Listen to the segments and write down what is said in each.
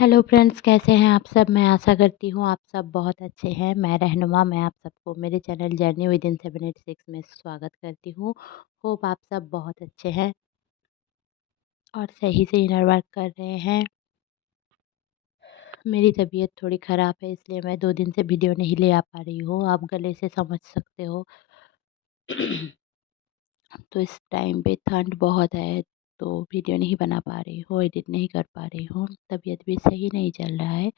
Hello friends, कैसे हैं आप सब। मैं आशा करती हूँ आप सब बहुत अच्छे हैं। मैं रहनुमा मैं आप सबको मेरे चैनल जर्नी विद इन 786 में स्वागत करती हूँ। होप आप सब बहुत अच्छे हैं और सही से इनर वर्क कर रहे हैं। मेरी तबीयत थोड़ी ख़राब है, इसलिए मैं 2 दिन से वीडियो नहीं ले आ पा रही हूँ। आप गले से समझ सकते हो। तो इस टाइम पे ठंड बहुत है, तो वीडियो नहीं बना पा रही हूँ, एडिट नहीं कर पा रही हूँ। तबीयत भी सही नहीं चल रहा है।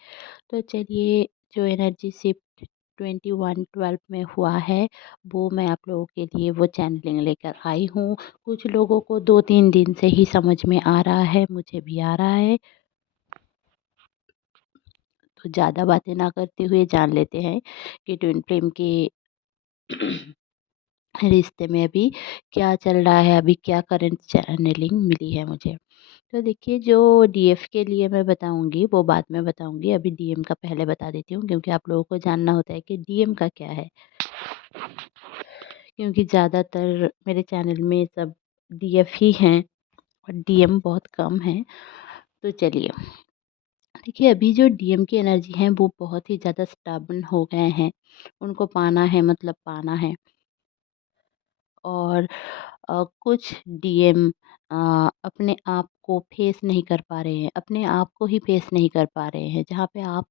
तो चलिए, जो एनर्जी शिफ्ट 2112 में हुआ है, वो मैं आप लोगों के लिए वो चैनलिंग लेकर आई हूँ। कुछ लोगों को 2-3 दिन से ही समझ में आ रहा है, मुझे भी आ रहा है। तो ज़्यादा बातें ना करते हुए जान लेते हैं कि ट्विन फ्लेम के रिश्ते में अभी क्या चल रहा है, अभी क्या करंट चैनलिंग मिली है मुझे। तो देखिए, जो डीएफ के लिए मैं बताऊंगी वो बाद में बताऊंगी, अभी डीएम का पहले बता देती हूँ, क्योंकि आप लोगों को जानना होता है कि डीएम का क्या है। क्योंकि ज़्यादातर मेरे चैनल में सब डीएफ ही हैं और डीएम बहुत कम हैं। तो चलिए, देखिए, अभी जो डीएम की एनर्जी है वो बहुत ही ज़्यादा स्टबर्न हो गए हैं। उनको पाना है, मतलब पाना है। और कुछ डीएम अपने आप को फेस नहीं कर पा रहे हैं, अपने आप को ही फेस नहीं कर पा रहे हैं। जहाँ पे आप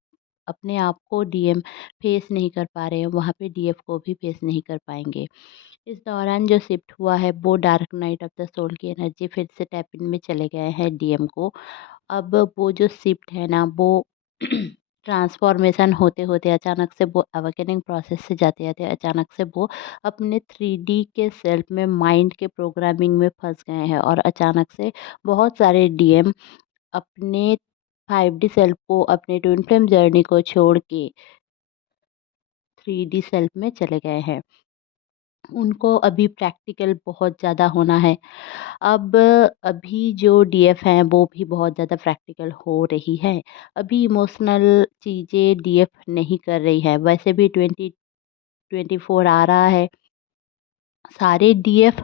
अपने आप को डीएम फेस नहीं कर पा रहे हैं, वहाँ पे डीएफ को भी फेस नहीं कर पाएंगे। इस दौरान जो शिफ्ट हुआ है वो dark night of the soul की एनर्जी फिर से टैप इन में चले गए हैं डीएम को। अब वो जो शिफ्ट है ना, वो ट्रांसफॉर्मेशन होते होते अचानक से वो अवेकनिंग प्रोसेस से जाते जाते अचानक से वो अपने 3D के सेल्फ में, माइंड के प्रोग्रामिंग में फंस गए हैं। और अचानक से बहुत सारे डीएम अपने 5D सेल्फ को, अपने ट्विन फ्लेम जर्नी को छोड़ के 3D सेल्फ में चले गए हैं। उनको अभी प्रैक्टिकल बहुत ज़्यादा होना है। अब अभी जो डीएफ हैं वो भी बहुत ज़्यादा प्रैक्टिकल हो रही है। अभी इमोशनल चीज़ें डीएफ नहीं कर रही है। वैसे भी 2024 आ रहा है। सारे डीएफ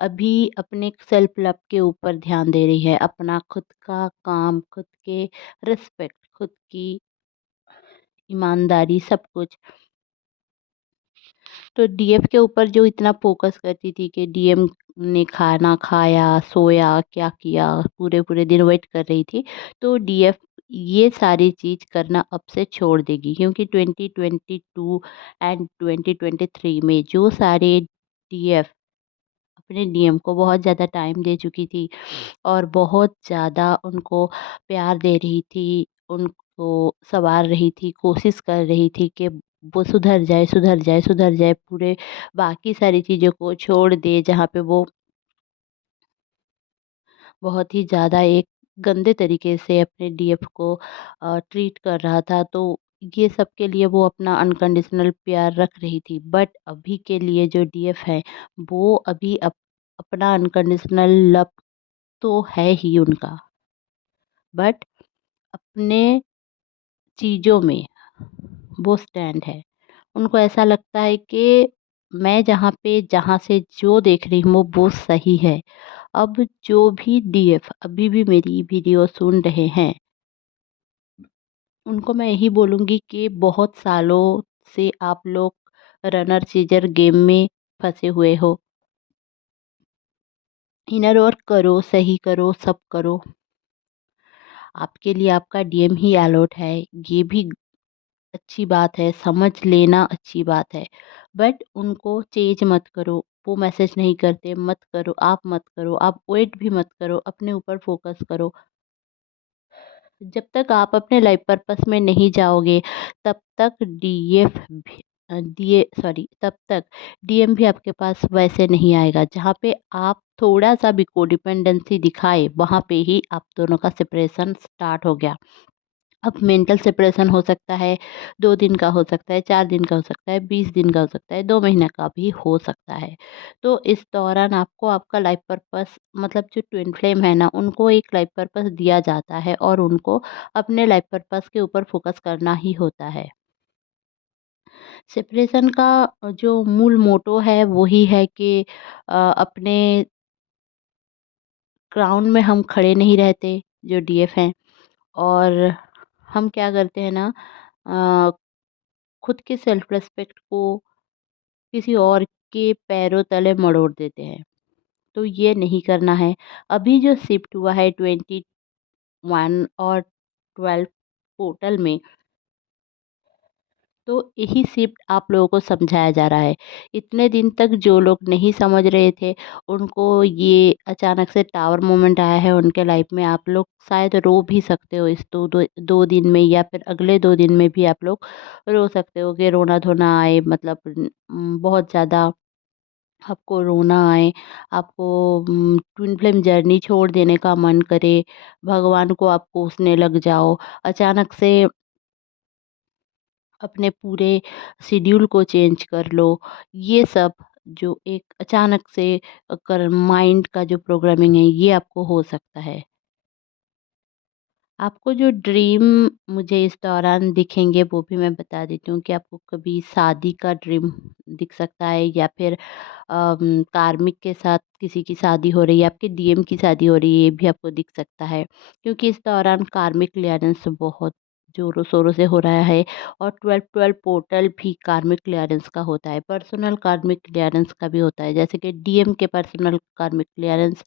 अभी अपने सेल्फ लव के ऊपर ध्यान दे रही है। अपना खुद का काम, खुद के रिस्पेक्ट, खुद की ईमानदारी, सब कुछ। तो डीएफ के ऊपर जो इतना फ़ोकस करती थी कि डीएम ने खाना खाया, सोया, क्या किया, पूरे-पूरे दिन वेट कर रही थी। तो डीएफ ये सारी चीज़ करना अब से छोड़ देगी, क्योंकि 2022 एंड 2023 में जो सारे डीएफ अपने डीएम को बहुत ज़्यादा टाइम दे चुकी थी और बहुत ज़्यादा उनको प्यार दे रही थी, उनको सँवार रही थी, कोशिश कर रही थी कि वो सुधर जाए, सुधर जाए, सुधर जाए, पूरे बाकी सारी चीज़ों को छोड़ दे, जहाँ पे वो बहुत ही ज़्यादा एक गंदे तरीके से अपने डीएफ को ट्रीट कर रहा था। तो ये सब के लिए वो अपना अनकंडीशनल प्यार रख रही थी। बट अभी के लिए जो डीएफ है, वो अभी अपना अनकंडीशनल लव तो है ही उनका, बट अपने चीज़ों में वो स्टैंड है। उनको ऐसा लगता है कि मैं जहाँ से जो देख रही हूँ वो सही है। अब जो भी डीएफ अभी भी मेरी वीडियो सुन रहे हैं, उनको मैं यही बोलूँगी कि बहुत सालों से आप लोग रनर चेज़र गेम में फँसे हुए हो। इनर वर्क करो, सही करो, सब करो। आपके लिए आपका डीएम ही अलॉट है, ये भी अच्छी बात है, समझ लेना अच्छी बात है। बट उनको चेंज मत करो। वो मैसेज नहीं करते, मत करो, आप मत करो, आप वेट भी मत करो, अपने ऊपर फ़ोकस करो। जब तक आप अपने लाइफ पर्पस में नहीं जाओगे, तब तक डीएफ भी तब तक डीएम भी आपके पास वैसे नहीं आएगा। जहाँ पे आप थोड़ा-सा भी कोडिपेंडेंसी दिखाए, वहाँ पे ही आप दोनों का सेपरेशन स्टार्ट हो गया। अब मेंटल सेपरेशन हो सकता है, 2 दिन का हो सकता है, 4 दिन का हो सकता है, 20 दिन का हो सकता है, 2 महीने का भी हो सकता है। तो इस दौरान आपको आपका लाइफ पर्पस, मतलब जो ट्विन फ्लेम है ना, उनको एक लाइफ पर्पस दिया जाता है और उनको अपने लाइफ पर्पस के ऊपर फ़ोकस करना ही होता है। सेपरेशन का जो मूल मोटो है वही है कि अपने ग्राउंड में हम खड़े नहीं रहते, जो डीएफ हैं। और हम क्या करते हैं ना, अ, खुद के सेल्फ रिस्पेक्ट को किसी और के पैरों तले मरोड़ देते हैं। तो ये नहीं करना है। अभी जो शिफ्ट हुआ है 21 और 12 पोर्टल में, तो यही शिफ्ट आप लोगों को समझाया जा रहा है। इतने दिन तक जो लोग नहीं समझ रहे थे, उनको ये अचानक से टावर मोमेंट आया है उनके लाइफ में। आप लोग शायद रो भी सकते हो इस 2 दिन में, या फिर अगले 2 दिन में भी आप लोग रो सकते हो कि रोना-धोना आए, मतलब बहुत ज़्यादा आपको रोना आए, आपको ट्विन फ्लेम जर्नी छोड़ देने का मन करे, भगवान को आप कोसने लग जाओ, अचानक से अपने पूरे शेड्यूल को चेंज कर लो। ये सब जो एक अचानक से कर माइंड का जो प्रोग्रामिंग है, ये आपको हो सकता है। आपको जो ड्रीम मुझे इस दौरान दिखेंगे, वो भी मैं बता देती हूँ कि आपको कभी शादी का ड्रीम दिख सकता है, या फिर कार्मिक के साथ किसी की शादी हो रही है, आपके डीएम की शादी हो रही है, ये भी आपको दिख सकता है। क्योंकि इस दौरान कार्मिक क्लियरेंस बहुत ज़ोरों शोरों से हो रहा है, और 12-12 पोर्टल भी कार्मिक क्लियरेंस का होता है, पर्सनल कार्मिक क्लियरेंस का भी होता है। जैसे कि डीएम के पर्सनल कार्मिक क्लियरेंस,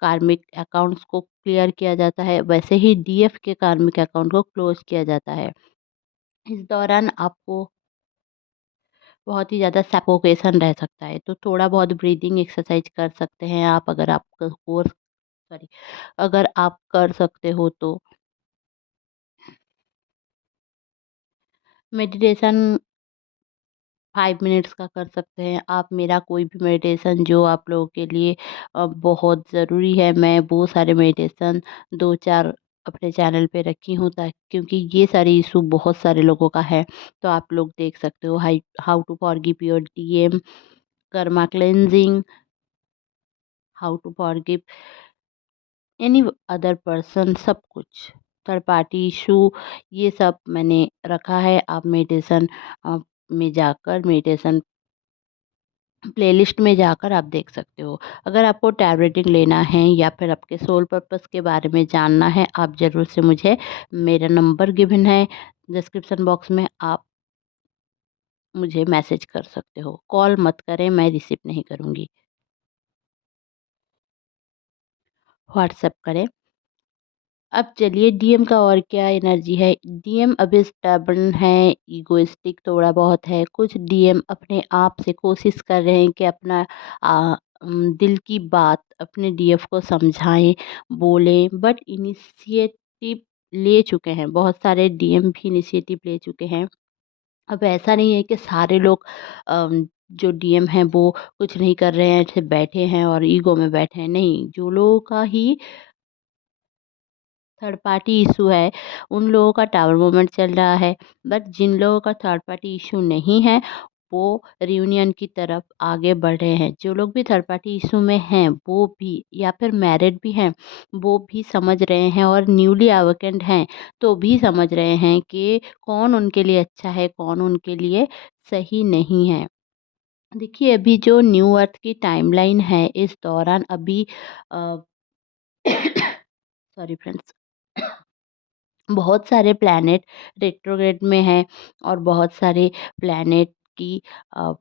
कार्मिक अकाउंट्स को क्लियर किया जाता है, वैसे ही डीएफ के कार्मिक अकाउंट को क्लोज किया जाता है। इस दौरान आपको बहुत ही ज़्यादा सफोकेशन रह सकता है, तो थोड़ा बहुत ब्रीदिंग एक्सरसाइज कर सकते हैं आप, अगर आप कोर्स सॉरी अगर आप कर सकते हो तो। मेडिटेशन 5 मिनट्स का कर सकते हैं आप। मेरा कोई भी मेडिटेशन जो आप लोगों के लिए बहुत ज़रूरी है, मैं वो सारे मेडिटेशन 2-4 अपने चैनल पे रखी हूँ, ताकि क्योंकि ये सारे इशू बहुत सारे लोगों का है। तो आप लोग देख सकते हो, how to forgive your DM, karma cleansing, how to forgive any other person, सब कुछ, थर्ड पार्टी इशू, ये सब मैंने रखा है। आप मेडिटेशन में जाकर मेडिटेशन प्लेलिस्ट में जाकर आप देख सकते हो। अगर आपको टैब रीडिंग लेना है, या फिर आपके सोल पर्पस के बारे में जानना है, आप ज़रूर से मुझे, मेरा नंबर गिवन है डिस्क्रिप्शन बॉक्स में, आप मुझे मैसेज कर सकते हो। कॉल मत करें, मैं रिसीव नहीं करूँगी। व्हाट्सएप करें। अब चलिए डीएम का और क्या एनर्जी है। डीएम अभी स्टबर्न है, इगोइस्टिक थोड़ा बहुत है। कुछ डीएम अपने आप से कोशिश कर रहे हैं कि अपना दिल की बात अपने डीएफ को समझाएं, बोलें, बट इनिशिएटिव ले चुके हैं। बहुत सारे डीएम भी इनिशिएटिव ले चुके हैं। अब ऐसा नहीं है कि सारे लोग जो डीएम हैं वो कुछ नहीं कर रहे हैं, सिर्फ बैठे हैं और ईगो में बैठे हैं। नहीं, जो लोगों का ही थर्ड पार्टी इशू है, उन लोगों का टावर मूवमेंट चल रहा है। बट जिन लोगों का थर्ड पार्टी इशू नहीं है, वो रियूनियन की तरफ आगे बढ़ रहे हैं। जो लोग भी थर्ड पार्टी इशू में हैं, वो भी, या फिर मैरिड भी हैं, वो भी समझ रहे हैं, और न्यूली अवेकेंड हैं तो भी समझ रहे हैं कि कौन उनके लिए अच्छा है, कौन उनके लिए सही नहीं है। देखिए, अभी जो न्यू अर्थ की टाइमलाइन है, इस दौरान अभी सॉरी फ्रेंड्स, बहुत सारे प्लैनेट रेट्रोग्रेड में हैं, और बहुत सारे प्लैनेट की अ,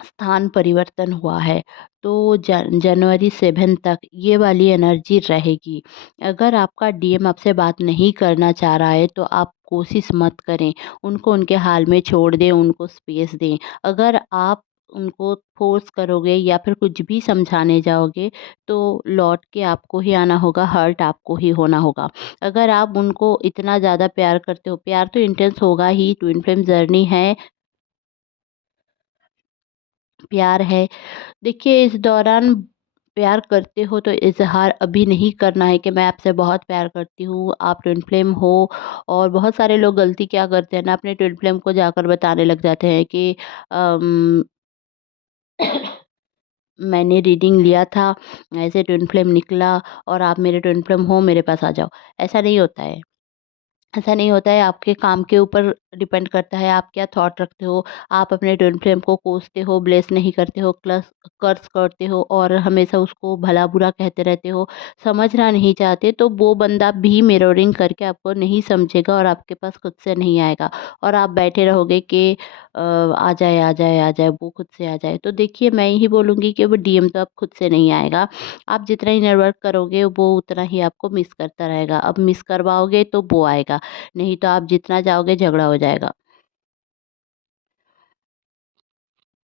स्थान परिवर्तन हुआ है। तो जनवरी 7 तक ये वाली एनर्जी रहेगी। अगर आपका डीएम आपसे बात नहीं करना चाह रहा है, तो आप कोशिश मत करें, उनको उनके हाल में छोड़ दें, उनको स्पेस दें। अगर आप उनको फोर्स करोगे, या फिर कुछ भी समझाने जाओगे, तो लौट के आपको ही आना होगा, हर्ट आपको ही होना होगा। अगर आप उनको इतना ज़्यादा प्यार करते हो, प्यार तो इंटेंस होगा ही, ट्विन फ्लेम जर्नी है, प्यार है। देखिए, इस दौरान प्यार करते हो तो इज़हार अभी नहीं करना है कि मैं आपसे बहुत प्यार करती हूँ, आप ट्विन फ्लेम हो। और बहुत सारे लोग गलती क्या करते हैं ना, अपने ट्विन फ्लेम को जाकर बताने लग जाते हैं कि अम, मैंने रीडिंग लिया था, ऐसे ट्विन फ्लेम निकला, और आप मेरे ट्विन फ्लेम हो, मेरे पास आ जाओ। ऐसा नहीं होता है। ऐसा नहीं होता है, आपके काम के ऊपर डिपेंड करता है आप क्या थॉट रखते हो। आप अपने ट्विन फ्लेम को कोसते हो, ब्लेस नहीं करते हो, कर्स करते हो और हमेशा उसको भला बुरा कहते रहते हो, समझना नहीं चाहते, तो वो बंदा भी मिररिंग करके आपको नहीं समझेगा और आपके पास खुद से नहीं आएगा। और आप बैठे रहोगे कि आ जाए आ जाए आ जाए, वो खुद से आ जाए। तो देखिए, मैं यही बोलूँगी कि वो डीएम तो अब खुद से नहीं आएगा। आप जितना इनर वर्क करोगे वो उतना ही आपको मिस करता रहेगा। अब मिस करवाओगे तो वो आएगा, नहीं तो आप जितना जाओगे झगड़ा हो जाएगा।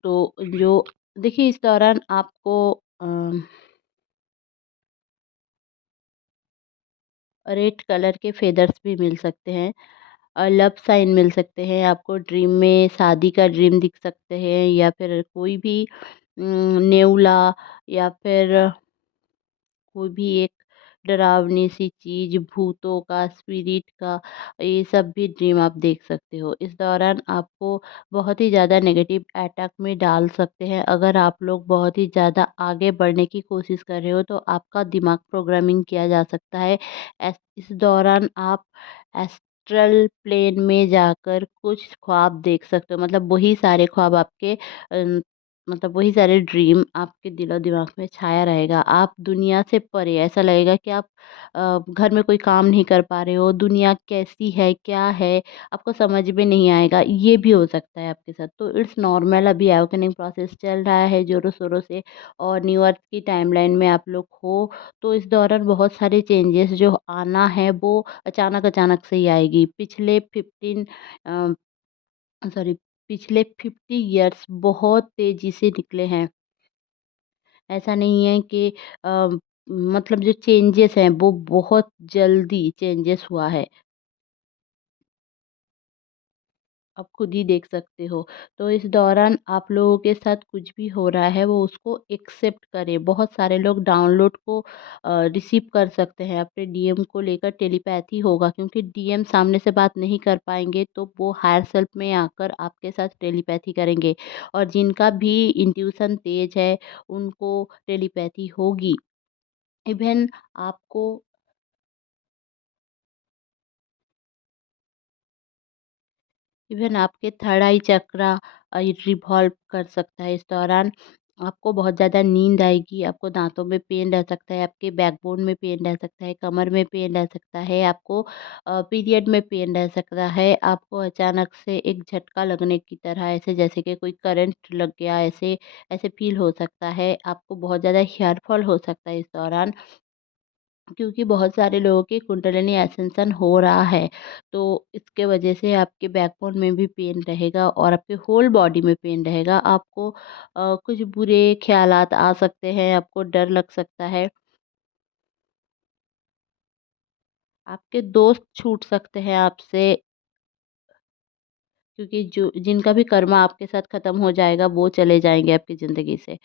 तो जो देखिए, इस दौरान आपको रेड कलर के फेदर्स भी मिल सकते हैं और लव साइन मिल सकते हैं। आपको ड्रीम में शादी का ड्रीम दिख सकते हैं या फिर कोई भी नेउला या फिर कोई भी एक डरावनी सी चीज़, भूतों का, स्पिरिट का, ये सब भी ड्रीम आप देख सकते हो। इस दौरान आपको बहुत ही ज़्यादा नेगेटिव अटैक में डाल सकते हैं। अगर आप लोग बहुत ही ज़्यादा आगे बढ़ने की कोशिश कर रहे हो तो आपका दिमाग प्रोग्रामिंग किया जा सकता है। इस दौरान आप एस्ट्रल प्लेन में जाकर कुछ ख्वाब देख सकते हो, मतलब वही सारे ख्वाब आपके मतलब वही सारे ड्रीम आपके दिलो-दिमाग में छाया रहेगा। आप दुनिया से परे, ऐसा लगेगा कि आप घर में कोई काम नहीं कर पा रहे हो, दुनिया कैसी है, क्या है, आपको समझ में नहीं आएगा। ये भी हो सकता है आपके साथ। तो इट्स नॉर्मल, अभी अवेकनिंग प्रोसेस चल रहा है ज़ोरों-शोरों से और न्यू अर्थ की टाइमलाइन में आप लोग हो, तो इस दौरान बहुत सारे चेंजेस जो आना है वो अचानक-अचानक से ही आएगी। अ, सॉरी पिछले 50 इयर्स बहुत तेज़ी से निकले हैं। ऐसा नहीं है कि अ, मतलब जो चेंजेस हैं वो बहुत जल्दी चेंजेस हुआ है। आप खुद ही देख सकते हो। तो इस दौरान आप लोगों के साथ कुछ भी हो रहा है वो उसको एक्सेप्ट करें। बहुत सारे लोग डाउनलोड को रिसीव कर सकते हैं। अपने डीएम को लेकर टेलीपैथी होगा, क्योंकि डीएम सामने से बात नहीं कर पाएँगे तो वो हायर सेल्फ में आकर आपके साथ टेलीपैथी करेंगे। और जिनका भी इंट्यूशन तेज़ है उनको टेलीपैथी होगी। इवेन आपको इवन आपके थर्ड आई चक्रा रिवॉल्व कर सकता है। इस दौरान आपको बहुत ज़्यादा नींद आएगी, आपको दाँतों में पेन रह सकता है, आपके बैकबोन में पेन रह सकता है, कमर में पेन रह सकता है, आपको पीरियड में पेन रह सकता है, आपको अचानक से एक झटका लगने की तरह, ऐसे जैसे कि कोई करंट लग गया, ऐसे ऐसे फ़ील हो सकता है। आपको बहुत ज़्यादा हेयर फॉल हो सकता है इस दौरान। क्योंकि बहुत सारे लोगों की कुंडलिनी असcension हो रहा है, तो इसके वजह से आपके बैकबोन में भी पेन रहेगा और आपके होल बॉडी में पेन रहेगा। आपको कुछ बुरे ख़्यालात आ सकते हैं, आपको डर लग सकता है, आपके दोस्त छूट सकते हैं आपसे, क्योंकि जो जिनका भी कर्मा आपके साथ ख़त्म हो जाएगा, वो चले जाएँगे आपकी ज़िंदगी से।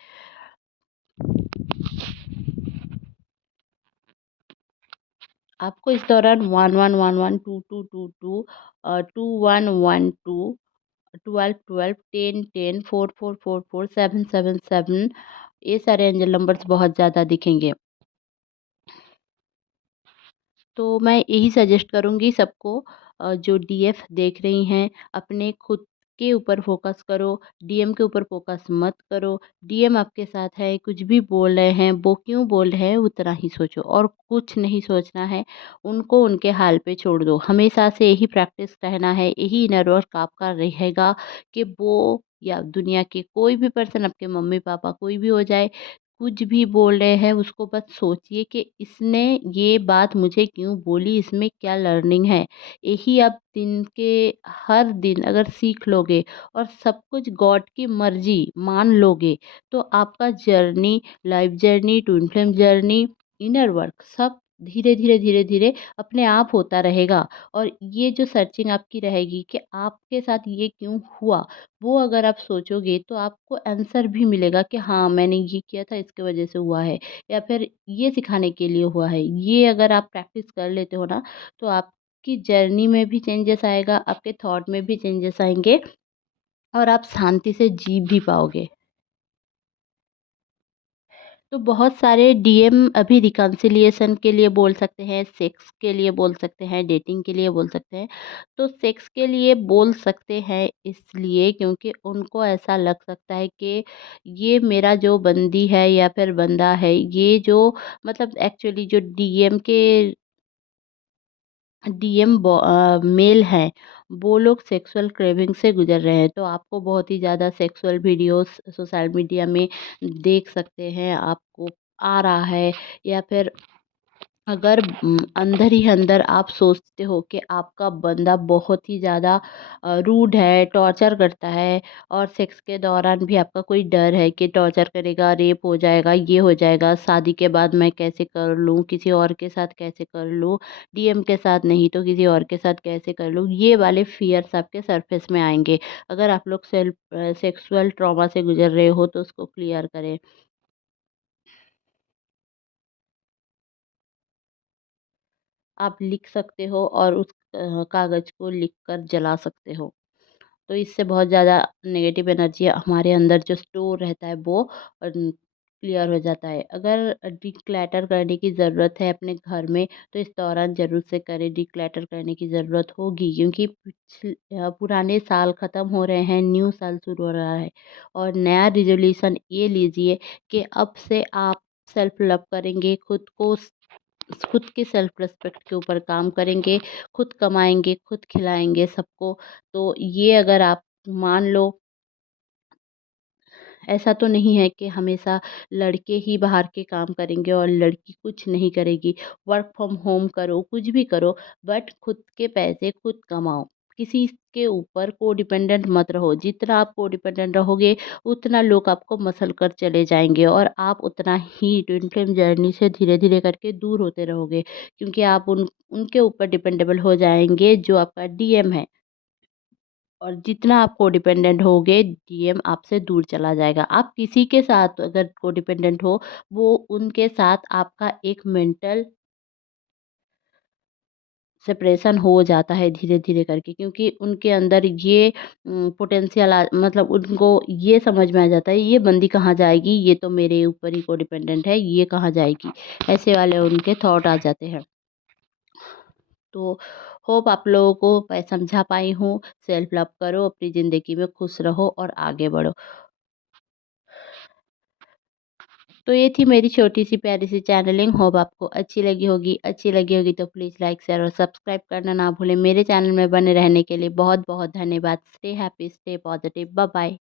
आपको इस दौरान 11112222 2112 12 12 10 10 4444 777 ये सारे एंजल नंबर्स बहुत ज़्यादा दिखेंगे। तो मैं यही सजेस्ट करूँगी सबको, जो डीएफ देख रही हैं, अपने खुद के ऊपर फ़ोकस करो, डीएम के ऊपर फ़ोकस मत करो। डीएम आपके साथ है, कुछ भी बोल रहे हैं, वो क्यों बोल रहे हैं उतना ही सोचो और कुछ नहीं सोचना है, उनको उनके हाल पे छोड़ दो। हमेशा से यही प्रैक्टिस रहना है, यही इनर वर्क आपका रहेगा कि वो या दुनिया के कोई भी पर्सन, आपके मम्मी-पापा कोई भी हो जाए, कुछ भी बोल रहे हैं उसको बस सोचिए कि इसने ये बात मुझे क्यों बोली, इसमें क्या लर्निंग है। यही आप दिन के हर दिन अगर सीख लोगे और सब कुछ गॉड की मर्जी मान लोगे, तो आपका journey, life journey, twin flame journey, inner work सब धीरे धीरे धीरे धीरे अपने आप होता रहेगा। और ये जो सर्चिंग आपकी रहेगी कि आपके साथ ये क्यों हुआ, वो अगर आप सोचोगे तो आपको आंसर भी मिलेगा कि हाँ, मैंने ये किया था इसकी वजह से हुआ है, या फिर ये सिखाने के लिए हुआ है। ये अगर आप प्रैक्टिस कर लेते हो ना, तो आपकी जर्नी में भी चेंजेस आएगा, आपके थॉट में भी चेंजेस आएँगे और आप शांति से जी भी पाओगे। तो बहुत सारे डीएम अभी रिकन्सिलिएशन के लिए बोल सकते हैं, सेक्स के लिए बोल सकते हैं, डेटिंग के लिए बोल सकते हैं। तो सेक्स के लिए बोल सकते हैं इसलिए क्योंकि उनको ऐसा लग सकता है कि ये मेरा जो बंदी है या फिर बंदा है, ये जो मतलब एक्चुअली जो मेल हैं, वो लोग सेक्सुअल क्रेविंग से गुज़र रहे हैं। तो आपको बहुत ही ज़्यादा सेक्सुअल वीडियोज़ सोशल मीडिया में देख सकते हैं, आपको आ रहा है या फिर अगर अंदर ही अंदर आप सोचते हो कि आपका बंदा बहुत ही ज़्यादा रूड है, टॉर्चर करता है और सेक्स के दौरान भी आपका कोई डर है कि टॉर्चर करेगा, रेप हो जाएगा, ये हो जाएगा, शादी के बाद मैं कैसे कर लूँ, किसी और के साथ कैसे कर लूँ, डीएम के साथ नहीं तो किसी और के साथ कैसे कर लूँ, ये वाले फ़ियर्स आपके सरफेस में आएँगे। अगर आप लोग सेक्सुअल ट्रॉमा से गुज़र रहे हो तो उसको क्लियर करें। आप लिख सकते हो और उस कागज़ को लिख कर जला सकते हो। तो इससे बहुत ज़्यादा नेगेटिव एनर्जी हमारे अंदर जो स्टोर रहता है वो क्लियर हो जाता है। अगर डिक्लैटर करने की ज़रूरत है अपने घर में तो इस दौरान ज़रूर से करें, डिक्लैटर करने की ज़रूरत होगी क्योंकि पुराने साल ख़त्म हो रहे हैं, न्यू साल शुरू हो रहा है और नया रिज़ोल्यूशन ये लीजिए कि अब से आप सेल्फ लव करेंगे, खुद की सेल्फ रिस्पेक्ट के ऊपर काम करेंगे, खुद कमाएँगे, खुद खिलाएँगे सबको। तो ये अगर आप मान लो, ऐसा तो नहीं है कि हमेशा लड़के ही बाहर के काम करेंगे और लड़की कुछ नहीं करेगी। वर्क फ्रॉम होम करो, कुछ भी करो बट खुद के पैसे खुद कमाओ। किसी के ऊपर कोडिपेंडेंट मत रहो। जितना आप कोडिपेंडेंट रहोगे, उतना लोग आपको मसल कर चले जाएँगे और आप उतना ही ट्विन फ्लेम जर्नी से धीरे-धीरे करके दूर होते रहोगे क्योंकि आप उनके ऊपर डिपेंडेबल हो जाएँगे जो आपका डीएम है। और जितना आप कोडिपेंडेंट होगे, डीएम आपसे दूर चला जाएगा। आप किसी के साथ अगर कोडिपेंडेंट हो, वो उनके साथ आपका एक मेंटल सेपरेशन हो जाता है धीरे-धीरे करके क्योंकि उनके अंदर ये पोटेंशियल मतलब उनको ये समझ में आ जाता है, ये बंदी कहाँ जाएगी, ये तो मेरे ऊपर ही कोडिपेंडेंट है, ये कहाँ जाएगी? ऐसे वाले उनके थॉट आ जाते हैं। तो होप आप लोगों को मैं समझा पाई हूँ। सेल्फ लव करो, अपनी ज़िंदगी में खुश रहो और आगे बढ़ो। तो ये थी मेरी छोटी-सी प्यारी-सी चैनलिंग, होप आपको अच्छी लगी होगी तो प्लीज़ लाइक, शेयर और सब्सक्राइब करना ना भूलें। मेरे चैनल में बने रहने के लिए बहुत-बहुत धन्यवाद। Stay happy, stay positive, bye bye.